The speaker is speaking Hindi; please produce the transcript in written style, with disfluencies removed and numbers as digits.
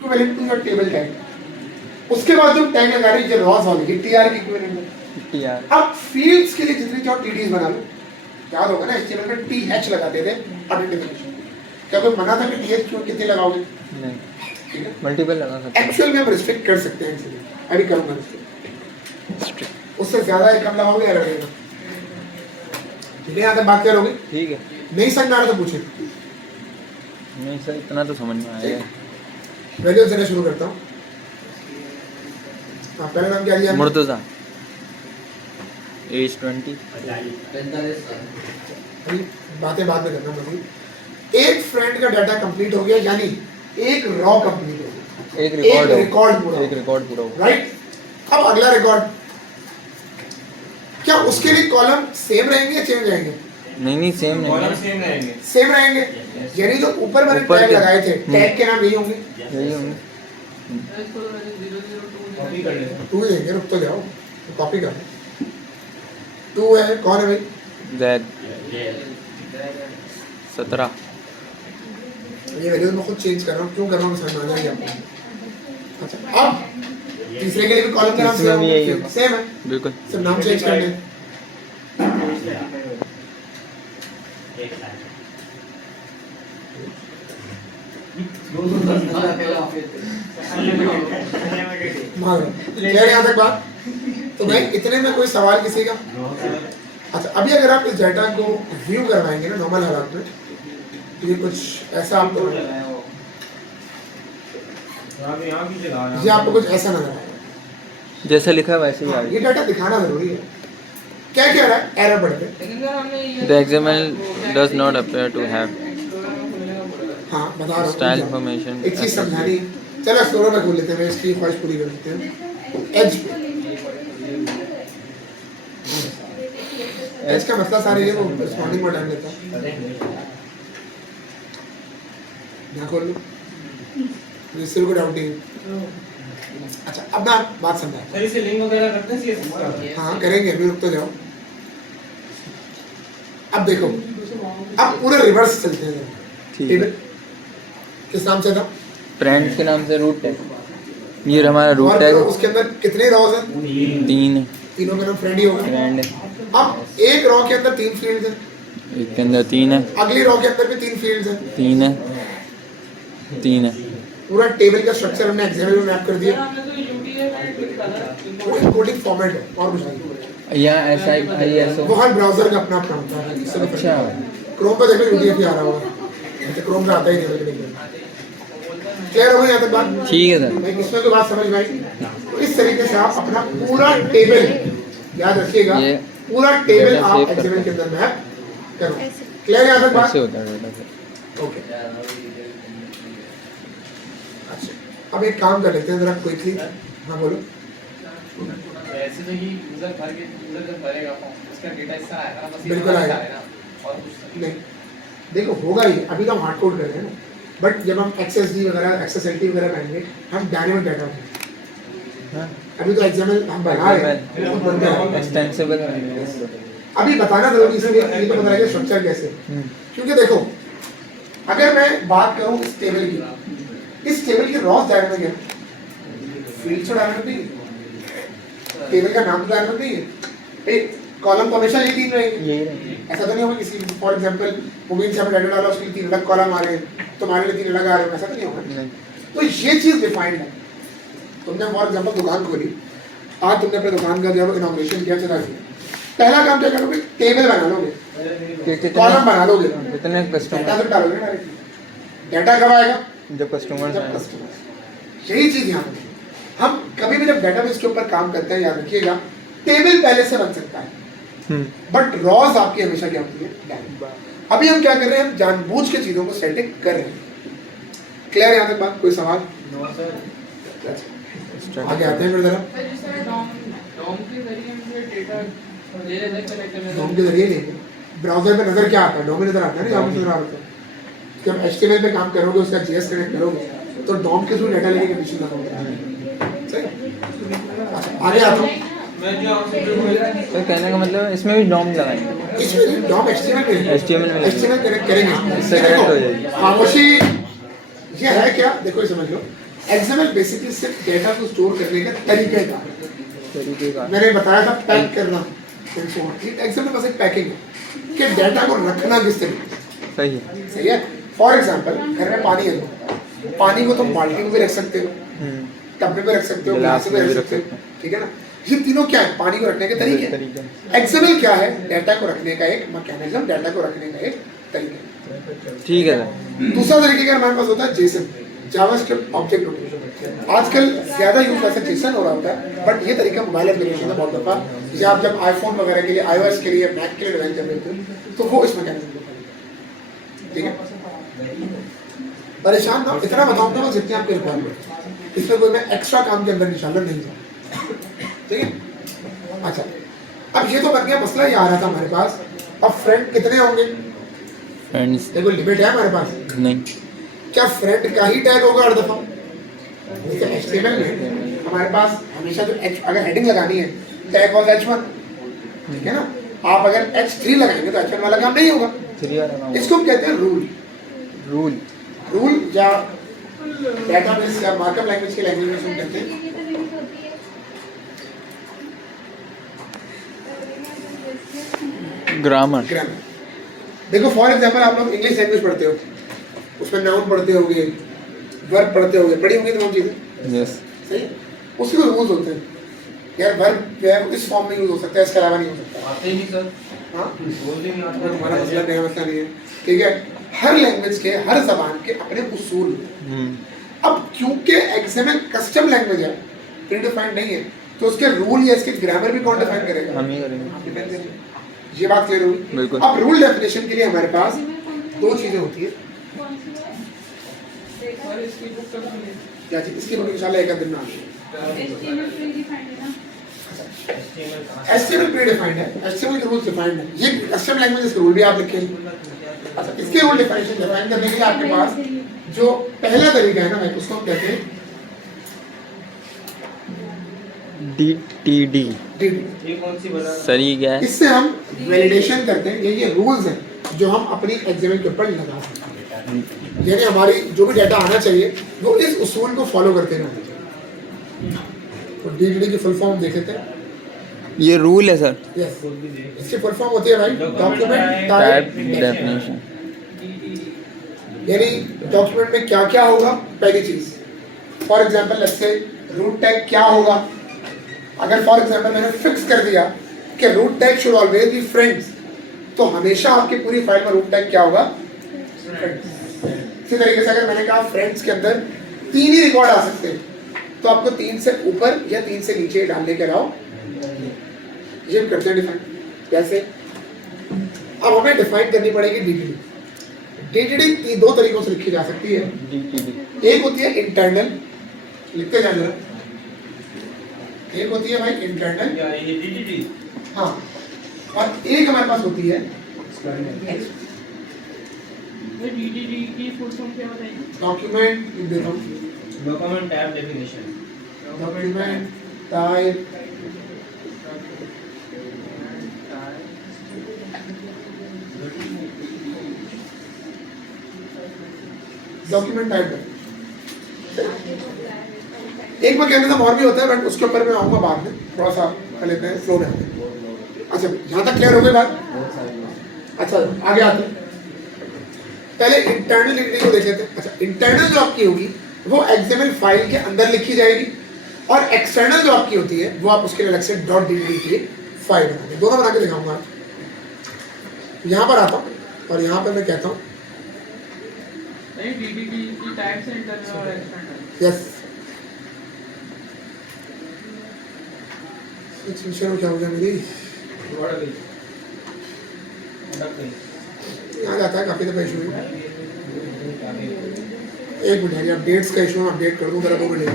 Equivalent to your table tag. उसके बाद जो टैग लगा रही है रॉस वाली टीआर की इक्विवेलेंट है टीआर। अब फील्ड्स के लिए जितनी चाहो टीडीज बना लो। याद होगा ना एचटीएमएल में टीएच लगाते थे आइडेंटिफिकेशन। क्या कोई मना था कि टीएच क्यों कितने लगाओगे? नहीं, ठीक है, मल्टीपल लगा सकते हैं। एक्चुअल में हम रिस्ट्रिक्ट कर सकते हैं इसलिए अभी करूंगा रिस्ट्रिक्ट। उससे ज्यादा कम लगाओगे या लगेगा? ठीक है, यहाँ तक बात करोगे? ठीक है, नहीं समझ आ रहा तो पूछे। नहीं सर, इतना तो समझ में आया। वैल्यू से शुरू करता हूँ। पहला नाम क्या लिया? मुर्तजा, एज 20। बातें बाद में करना मजीद। एक फ्रेंड का डाटा कंप्लीट हो गया, यानी एक रॉ कंप्लीट हो गया, एक रिकॉर्ड पूरा, राइट। अब अगला रिकॉर्ड, क्या उसके लिए कॉलम सेम रहेंगे या चेंज रहेंगे? नहीं सेम नहीं, कॉलम सेम रहेंगे। यानी जो ऊपर मैंने टैग लगाए थे, टैग के नाम यही होंगे, कॉपी कर लेते हैं। 2 देंगे, रुक तो जाओ, कॉपी कर। 2 है, कौन है भाई? ज़ैद 17। ये वैल्यू मैं खुद चेंज कर रहा हूँ, क्यों कर रहा हूँ समझ में आ जाएगा आपको। अच्छा, अब तीसरे के लिए भी कॉलम का नाम सेम है, बिल्कुल, सिर्फ नाम चेंज कर लें। यहाँ तक बात। तो भाई इतने में कोई सवाल किसी का? अच्छा, अभी अगर आप इस डाटा को व्यू करवाएंगे ना नॉर्मल हालात में, तो ये कुछ ऐसा आपको, ये आपको कुछ ऐसा नजर आएगा जैसा लिखा है वैसे ही। ये डाटा दिखाना जरूरी है। क्या कह रहा है? एरर बढ़ते। The XML does not appear to have style information। एक चीज समझानी, चलो स्टोर में खोल लेते हैं, इसकी ख्वाहिश पूरी कर लेते हैं। एज का मतलब सारे ये वो रिस्पॉन्डिंग में टाइम लेता है। यहाँ खोल लो, इससे कोई डाउट नहीं। अच्छा, अब मैं बात समझा। सर इसे लिंक वगैरह करते हैं सीएसएस का? हाँ करेंगे, अभी रुक तो जाओ। अब देखो, अब पूरे रिवर्स चलते हैं। टेबल किस नाम से था? फ्रेंड्स के नाम से रूट है। ये हमारा रूट है। उसके अंदर कितने रॉज हैं? 3 है। तीनों का नाम फ्रेंड ही होगा। फ्रेंड है। अब एक रॉ के अंदर 3 फील्ड्स हैं। एक के अंदर 3 है। अगली रॉ के अंदर भी 3 फील्ड्स हैं। 3 है, 3 है। पूरा टेबल का स्ट्रक्चर हमने एक्सेल में मैप कर दिया। वो इनकोडिंग फॉर्मेट है और कुछ नहीं। या ऐसा ही ऐसा वो हर ब्राउज़र का अपना अपना होता है। अच्छा, क्रोम पे देखो यूटीएफ आ रहा होगा, तो क्रोम पे आता ही नहीं। क्लियर हो गया यहाँ तक बात? ठीक है सर, मैं इसमें तो बात समझ में आई। तो इस तरीके से आप अपना पूरा टेबल, याद रखिएगा, पूरा टेबल आप एक्सेल के अंदर मैप करो। क्लियर यहाँ तक बात? ओके, अब एक काम कर लेते हैं जरा क्विकली। हाँ बोलो। ऐसे तो ही यूजर भर के यूजर जब भरेगा फॉर्म, उसका डेटा इससे आएगा ना, बस ये बिल्कुल आएगा और कुछ नहीं। देखो होगा ही, अभी तो हम हार्ड कोड कर रहे हैं ना, बट जब हम XSD वगैरह XSLT वगैरह पाएंगे, हम डायनेमिक डाटा होंगे। अभी तो XML हम बना रहे हैं, एक्सटेंसिबल। अभी बताना जरूरी इसलिए ये तो पता लगेगा स्ट्रक्चर कैसे। क्योंकि देखो, अगर मैं बात करूं इस टेबल की, इस टेबल की रॉस डायनेमिक है, फील्ड तो डायनेमिक नहीं है, टेबल का नाम तो डायनेमिक नहीं है। एक कॉलम तो हमेशा ये 3 रहेंगे, ऐसा तो नहीं होगा किसी, फॉर एग्जांपल मुबीन से हमने डाटा डाला, उसके लिए 3 अलग कॉलम आ रहे हैं, तुम्हारे लिए 3 अलग आ रहे हैं, ऐसा तो नहीं होगा। तो ये चीज डिफाइंड है। तुमने फॉर एग्जांपल दुकान खोली, आज तुमने अपने दुकान का जब इनॉग्रेशन किया, चला गया, पहला काम क्या करोगे? टेबल बना लोगे, कॉलम बना लोगे, कितने कस्टमर डालोगे ना। डाटा कब आएगा? जब कस्टमर। यही चीज यहाँ पे हम कभी भी जब डेटाबेस के ऊपर काम करते हैं, याद रखिएगा, टेबल पहले से बन सकता है, बट रॉज आपकी हमेशा क्या होती है? डायनेमिक। अभी हम क्या कर रहे हैं? हम जानबूझ के चीजों को सेटिंग कर रहे हैं। क्लियर यहाँ तक बात? कोई सवाल? No sir. आगे आते हैं फिर जरा। डॉम के जरिए नहीं, ब्राउजर पे नजर क्या आता है? डॉम में नजर आता है ना, यहाँ पे नजर आता है। जब HTML पे काम करोगे, उसका JS कनेक्ट करोगे, तो डॉम के थ्रू डाटा लेके मशीन लगाओगे। सही, आगे आता हूँ। तो कहने का मतलब इसमें भी डॉम लगाएंगे, इसमें डॉम HTML कनेक्ट करेंगे, इससे कनेक्ट हो जाएगी। खामोशी ये है क्या? देखो ये समझ लो, XML बेसिकली सिर्फ डेटा को स्टोर करने का तरीके का है। मैंने बताया था पैक करना, XML बस एक पैकिंग है कि डेटा को रखना किस तरीके से। सही है। फॉर एग्जांपल घर में पानी है, पानी को तुम बाल्टी में भी रख सकते हो, टब में भी रख सकते हो, गिलास में भी रख सकते हो, ठीक है ना। ये तीनों क्या है, पानी को रखने के तरीके। XML क्या है, डेटा को रखने का एक मैकेनिज्म, डेटा को रखने का एक तरीका। ठीक है सर। दूसरा तरीके का हमारे पास होता है जेसन, जावास्क्रिप्ट ऑब्जेक्ट ओरिएंटेड। आजकल ज्यादा यूज वैसे जेसन हो रहा होता है, बट ये तरीका मोबाइल एप्लीकेशन में बहुत दफा, जैसे आप जब आईफोन वगैरह के लिए, iOS के लिए, मैक के लिए डिजाइन कर रहे थे तो वो इस मैकेनिज्म को फॉलो, ठीक है। परेशान ना, इतना बताऊंगा मैं जितने आपके रिक्वायरमेंट, इसमें कोई मैं एक्स्ट्रा काम के अंदर इंशाल्लाह नहीं जाऊँ, ठीक है। अच्छा, अब ये तो बन गया मसला, ये आ रहा था हमारे पास। अब फ्रेंड कितने होंगे, फ्रेंड्स देखो लिमिट है हमारे पास। नहीं, क्या फ्रेंड का ही टैग होगा हर दफा? जैसे HTML में हमारे पास हमेशा जो अगर हेडिंग लगानी है, टैग वाज H1, ठीक है ना। आप अगर H3 लगाएंगे तो H1 वाला काम नहीं होगा। इसको हम कहते हैं रूल या डेटाबेस या मार्कअप लैंग्वेज के लैंग्वेज में हम कहते हैं ग्रामर। देखो फॉर एग्जांपल आप लोग इंग्लिश लैंग्वेज पढ़ते हो, उसमें नाउन पढ़ते होगे, वर्ब पढ़ते होगे, पढ़ी होंगी तमाम चीजें। यस। सही। उसके कोई रूल्स होते हैं यार, वर्ब जो है इस फॉर्म में यूज हो सकता है, इसके अलावा नहीं हो सकता। आते ही नहीं सर, हाँ, बोल ही नहीं आता। तुम्हारा मतलब नहीं, मसला नहीं है, ठीक है। हर लैंग्वेज के, हर जबान के अपने उसूल। अब क्योंकि XML कस्टम लैंग्वेज है, प्रीडिफाइंड नहीं है, तो उसके रूल या इसके ग्रामर भी कौन डिफाइन करेगा? हम ही करेंगे। ये बात क्लियर होगी। बिल्कुल। अब रूल डेफिनेशन के लिए हमारे पास दो चीजें होती है। क्या चीज? इसकी बुक इंशाल्लाह एक दिन में आएगी। HTML प्रीडिफाइंड है, HTML के रूल्स डिफाइंड है। ये कस्टम लैंग्वेज के रूल भी आप लिखेंगे। अच्छा, इसके रूल डेफिनेशन डिफाइन करने के लिए आपके पास जो पहला तरीका है ना भाई, उसको हम कहते हैं DTD। ये कौन सी बता? सर ये क्या है? इससे हम वैलिडेशन करते हैं, ये रूल्स हैं जो हम अपनी XML के ऊपर लगा सकते हैं। यानी हमारी जो भी डाटा आना चाहिए वो इस उसूल को फॉलो करते रहना चाहिए। तो DTD की फुल फॉर्म देख लेते हैं। ये रूल है सर। यस, इसकी फुल फॉर्म होती है भाई डॉक्यूमेंट टाइप डेफिनेशन। यानी डॉक्यूमेंट में क्या क्या होगा, पहली चीज। For example let's say root tag क्या होगा। अगर फॉर एग्जांपल मैंने फिक्स कर दिया कि root tag should always be friends, तो हमेशा आपकी पूरी फाइल में रूट टैग क्या होगा? फ्रेंड्स। इसी तरीके से अगर मैंने कहा फ्रेंड्स के अंदर 3 ही रिकॉर्ड आ सकते हैं, तो आपको 3 से ऊपर या 3 से नीचे डालने के अलावा ये हम करते हैं डिफाइन। कैसे? अब हमें डिफाइन करनी पड़ेगी DTD दो तरीकों से लिखी जा सकती है। एक होती है इंटरनल, लिखते जाना, एक होती है भाई इंटरनल, ये DTD। हाँ, और एक हमारे पास होती है DTD की फुल फॉर्म क्या बताएगी? डॉक्यूमेंट, देता हूँ document type definition. Document type एक मैकेनिज्म और भी होता है, बट उसके ऊपर मैं आऊंगा बाद में, थोड़ा सा कर लेते हैं फ्लो में। अच्छा, यहाँ तक क्लियर हो गई बात? अच्छा, आगे आते हैं। पहले इंटरनल DTD को देख लेते हैं। अच्छा, इंटरनल जो आपकी होगी वो XML फाइल के अंदर लिखी जाएगी, और एक्सटर्नल जो आपकी होती है वो आप उसके लिए अलग से .DTD की फाइल बनाएंगे। दोनों बना के दिखाऊंगा। यहाँ पर आता हूँ और यहाँ पर मैं कहता हूँ DTD की टाइप्स हैं इंटरनल और एक्सटर्नल। यस। एक्सटेंशन क्या हो गया मेरी? यहाँ जाता है काफ़ी दफ़ा इशू। एक मिनट, अपडेट्स का इशू अपडेट कर दूँ, मेरा 2 मिनट।